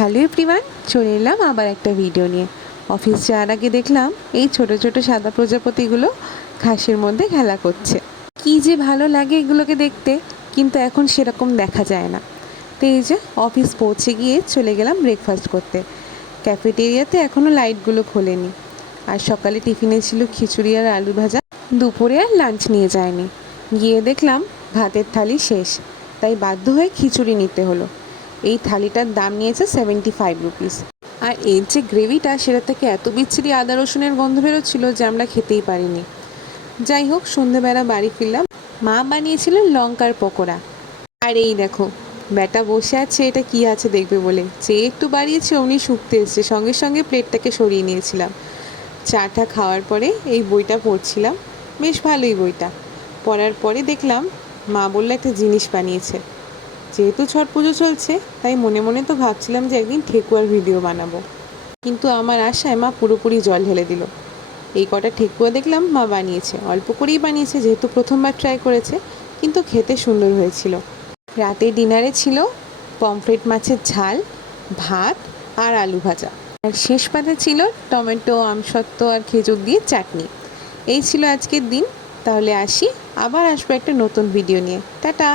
Hello everyone, চলে এলাম আবার একটা ভিডিও নিয়ে। অফিস যাওয়ার আগে দেখলাম এই ছোট ছোট সাদা প্রজাপতিগুলো ঘাসের মধ্যে খেলা করছে। কি যে ভালো লাগে এগুলোকে দেখতে, কিন্তু এখন সেরকম দেখা যায় না। তো এই যে অফিস পৌঁছে গিয়ে চলে গেলাম ব্রেকফাস্ট করতে। ক্যাফেটেরিয়াতে এখনও লাইটগুলো খোলেনি। আর সকালে টিফিনে ছিল খিচুড়ি আর আলু ভাজা। দুপুরে আর লাঞ্চ নিয়ে যায়নি। গিয়ে দেখলাম ভাতের থালি শেষ, তাই বাধ্য হয়ে খিচুড়ি নিতে হলো। এই থালিটার দাম নিয়েছে 75 রুপিস। আর এর যে গ্রেভিটা, সেটা থেকে এত বিচ্ছিরি আদা রসুনের গন্ধ বেরোচ্ছিল যে আমরা খেতেই পারিনি। যাই হোক, সন্ধেবেলা বাড়ি ফিরলাম। মা বানিয়েছিল লঙ্কার পকোড়া। আর এই দেখো, ব্যাটা বসে আছে এটা কি আছে দেখবে বলে, যে একটু বাড়িয়েছে অমনি শুকতে এসছে, সঙ্গে সঙ্গে প্লেটটাকে সরিয়ে নিয়েছিলাম। চাটা খাওয়ার পরে এই বইটা পড়ছিলাম। বেশ ভালোই বইটা। পড়ার পরে দেখলাম মা বললো একটা জিনিস বানিয়েছে। যেহেতু ছট পুজো চলছে, তাই মনে মনে তো ভাবছিলাম যে একদিন ঠেকুয়ার ভিডিও বানাবো, কিন্তু আমার আশায় মা পুরোপুরি জল ঢেলে দিল। এই কটা ঠেকুয়া দেখলাম মা বানিয়েছে, অল্প করেই বানিয়েছে যেহেতু প্রথমবার ট্রাই করেছে, কিন্তু খেতে সুন্দর হয়েছিল। রাতে ডিনারে ছিল পমফ্রেট মাছের ঝাল, ভাত আর আলু ভাজা। আর শেষ পাতে ছিল টমেটো, আমসত্ত্ব আর খেজুর দিয়ে চাটনি। এই ছিল আজকের দিন। তাহলে আসি, আবার আসবো একটা নতুন ভিডিও নিয়ে। টাটা।